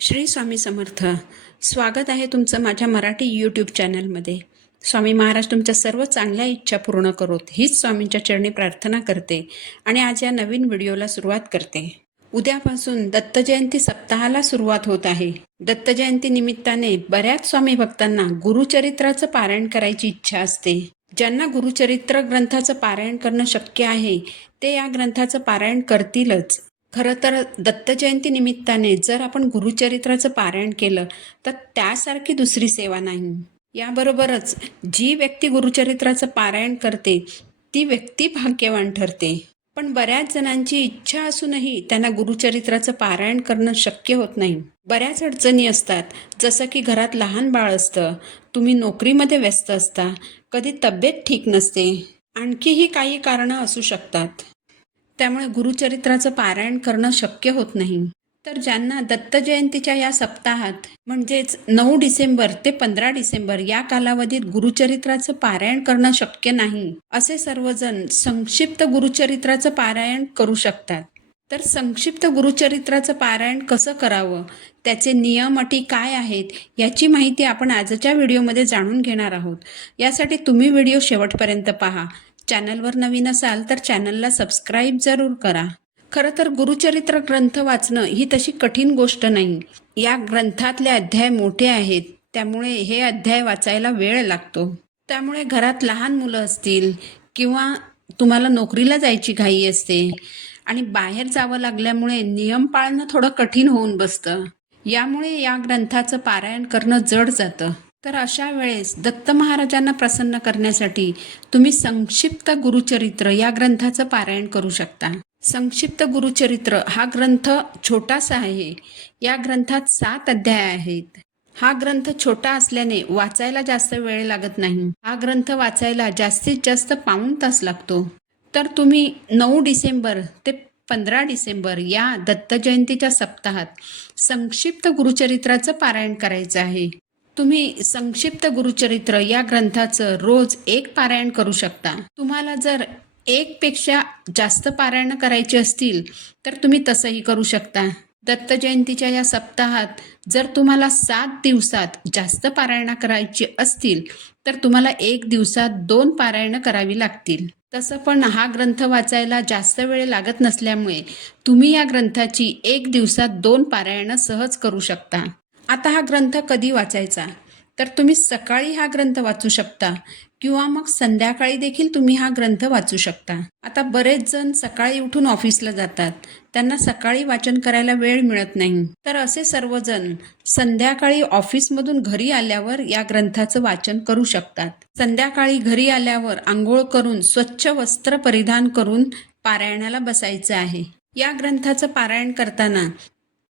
श्री स्वामी समर्थ. स्वागत आहे तुमचं माझ्या मराठी यूट्यूब चॅनलमध्ये. स्वामी महाराज तुमच्या सर्व चांगल्या इच्छा पूर्ण करोत हीच स्वामींच्या चरणी प्रार्थना करते आणि आज या नवीन व्हिडिओला सुरुवात करते. उद्यापासून दत्त जयंती सप्ताहाला सुरुवात होत आहे. दत्त जयंती निमित्ताने बऱ्याच स्वामी भक्तांना गुरुचरित्राचं पारायण करायची इच्छा असते. ज्यांना गुरुचरित्र ग्रंथाचं पारायण करणं शक्य आहे ते या ग्रंथाचं पारायण करतीलच. खरं तर दत्त जयंती निमित्ताने जर आपण गुरुचरित्राचं पारायण केलं तर त्यासारखी दुसरी सेवा नाही. याबरोबरच जी व्यक्ती गुरुचरित्राचं पारायण करते ती व्यक्ती भाग्यवान ठरते. पण बऱ्याच जणांची इच्छा असूनही त्यांना गुरुचरित्राचं पारायण करणं शक्य होत नाही. बऱ्याच अडचणी असतात, जसं की घरात लहान बाळ असतं, तुम्ही नोकरीमध्ये व्यस्त असता, कधी तब्येत ठीक नसते, आणखीही काही कारणं असू शकतात. त्यामुळे गुरुचरित्राचं पारायण करणं शक्य होत नाही. तर ज्यांना दत्त जयंतीच्या या सप्ताहात म्हणजेच 9 डिसेंबर ते 15 डिसेंबर या कालावधीत गुरुचरित्राचं पारायण करणं शक्य नाही असे सर्वजण संक्षिप्त गुरुचरित्राचं पारायण करू शकतात. तर संक्षिप्त गुरुचरित्राचं पारायण कसं करावं, त्याचे नियम अटी काय आहेत याची माहिती आपण आजच्या व्हिडिओमध्ये जाणून घेणार आहोत. यासाठी तुम्ही व्हिडिओ शेवटपर्यंत पहा. चॅनलवर नवीन असाल तर चॅनलला सबस्क्राईब जरूर करा. खरं तर गुरुचरित्र ग्रंथ वाचणं ही तशी कठीण गोष्ट नाही. या ग्रंथातले अध्याय मोठे आहेत, त्यामुळे हे अध्याय वाचायला वेळ लागतो. त्यामुळे घरात लहान मुलं असतील किंवा तुम्हाला नोकरीला जायची घाई असते आणि बाहेर जावं लागल्यामुळे नियम पाळणं थोडं कठीण होऊन बसतं. यामुळे या ग्रंथाचं पारायण करणं जड जातं. तर अशा वेळेस दत्त महाराजांना प्रसन्न करण्यासाठी तुम्ही संक्षिप्त गुरुचरित्र या ग्रंथाचं पारायण करू शकता. संक्षिप्त गुरुचरित्र हा ग्रंथ छोटासा आहे. या ग्रंथात 7 अध्याय आहेत. हा ग्रंथ छोटा असल्याने वाचायला जास्त वेळ लागत नाही. हा ग्रंथ वाचायला जास्तीत जास्त पाऊण तास लागतो. तर तुम्ही 9 डिसेंबर ते 15 डिसेंबर या दत्त जयंतीच्या सप्ताहात संक्षिप्त गुरुचरित्राचं पारायण करायचं आहे. तुम्ही संक्षिप्त गुरुचरित्र या ग्रंथाचं रोज 1 पारायण करू शकता. तुम्हाला जर 1 पेक्षा जास्त पारायण करायची असतील तर तुम्ही तसंही करू शकता. दत्त जयंतीच्या या सप्ताहात जर तुम्हाला 7 दिवसात जास्त पारायण करायची असतील तर तुम्हाला 1 दिवसात 2 पारायण करावी लागतील. तसं पण हा ग्रंथ वाचायला जास्त वेळ लागत नसल्यामुळे तुम्ही या ग्रंथाची 1 दिवसात 2 पारायण सहज करू शकता. आता हा ग्रंथ कधी वाचायचा, तर तुम्ही सकाळी हा ग्रंथ वाचू शकता किंवा मग संध्याकाळी देखील तुम्ही हा ग्रंथ वाचू शकता. आता बरेच जण सकाळी उठून ऑफिसला जातात, त्यांना सकाळी वाचन करायला वेळ मिळत नाही. तर असे सर्वजण संध्याकाळी ऑफिसमधून घरी आल्यावर या ग्रंथाचं वाचन करू शकतात. संध्याकाळी घरी आल्यावर आंघोळ करून स्वच्छ वस्त्र परिधान करून पारायणाला बसायचं आहे. या ग्रंथाचं पारायण करताना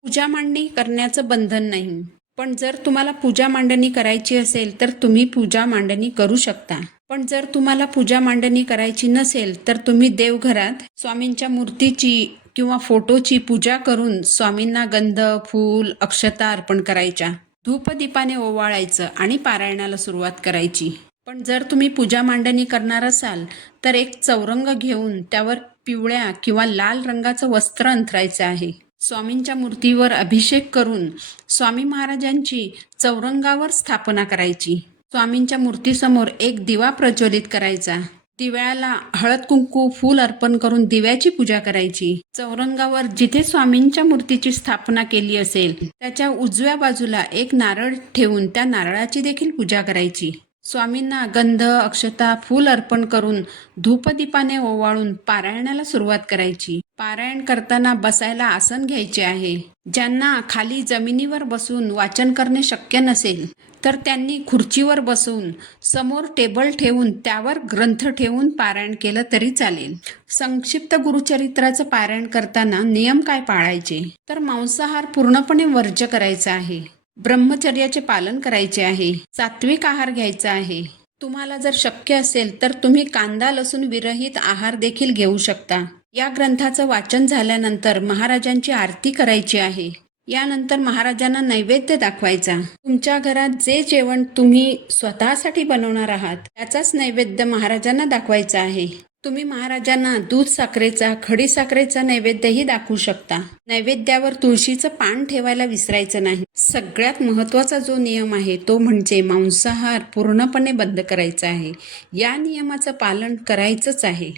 पूजा मांडणी करण्याचं बंधन नाही, पण जर तुम्हाला पूजा मांडणी करायची असेल तर तुम्ही पूजा मांडणी करू शकता. पण जर तुम्हाला पूजा मांडणी करायची नसेल तर तुम्ही देवघरात स्वामींच्या मूर्तीची किंवा फोटोची पूजा करून स्वामींना गंध, फूल, अक्षता अर्पण करायच्या, धूपदीपाने ओवाळायचं आणि पारायणाला सुरुवात करायची. पण जर तुम्ही पूजा मांडणी करणार असाल तर एक चौरंग घेऊन त्यावर पिवळ्या किंवा लाल रंगाचं वस्त्र अंथरायचं आहे. स्वामींच्या मूर्तीवर अभिषेक करून स्वामी महाराजांची चौरंगावर स्थापना करायची. स्वामींच्या मूर्तीसमोर एक दिवा प्रज्वलित करायचा. दिव्याला हळद कुंकू फूल अर्पण करून दिव्याची पूजा करायची. चौरंगावर जिथे स्वामींच्या मूर्तीची स्थापना केली असेल त्याच्या उजव्या बाजूला एक नारळ ठेवून त्या नारळाची देखील पूजा करायची. स्वामींना गंध, अक्षता, फूल अर्पण करून धूपदीपाने ओवाळून पारायणाला सुरुवात करायची. पारायण करताना बसायला आसन घ्यायचे आहे. ज्यांना खाली जमिनीवर बसून वाचन करणे शक्य नसेल तर त्यांनी खुर्चीवर बसून समोर टेबल ठेवून त्यावर ग्रंथ ठेवून पारायण केलं तरी चालेल. संक्षिप्त गुरुचरित्राचं पारायण करताना नियम काय पाळायचे, तर मांसाहार पूर्णपणे वर्ज्य करायचा आहे. ब्रह्मचर्याचे पालन करायचे आहे. सात्विक आहार घ्यायचा आहे. तुम्हाला जर शक्य असेल तर तुम्ही कांदा लसूण विरहित आहार देखील घेऊ शकता. या ग्रंथाचं वाचन झाल्यानंतर महाराजांची आरती करायची आहे. यानंतर महाराजांना नैवेद्य दाखवायचा. तुमच्या घरात जे जेवण तुम्ही स्वतःसाठी बनवणार आहात त्याचाच नैवेद्य महाराजांना दाखवायचा आहे. तुम्ही महाराजांना दूध साखरेचा खडी साखरेचा नैवेद्यही दाखवू शकता. नैवेद्यावर तुळशीचं पान ठेवायला विसरायचं नाही. सगळ्यात महत्त्वाचा जो नियम आहे तो म्हणजे मांसाहार पूर्णपणे बंद करायचा आहे. या नियमाचं पालन करायचंच आहे.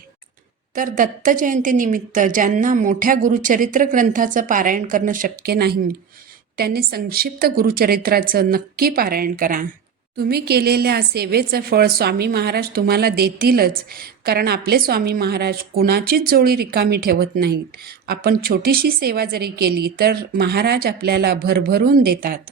तर दत्त जयंतीनिमित्त ज्यांना मोठ्या गुरुचरित्र ग्रंथाचं पारायण करणं शक्य नाही, त्यांनी संक्षिप्त गुरुचरित्राचं नक्की पारायण करा. तुम्ही केलेल्या सेवेचं फळ स्वामी महाराज तुम्हाला देतीलच, कारण आपले स्वामी महाराज कुणाचीच जोडी रिकामी ठेवत नाहीत. आपण छोटीशी सेवा जरी केली तर महाराज आपल्याला भरभरून देतात.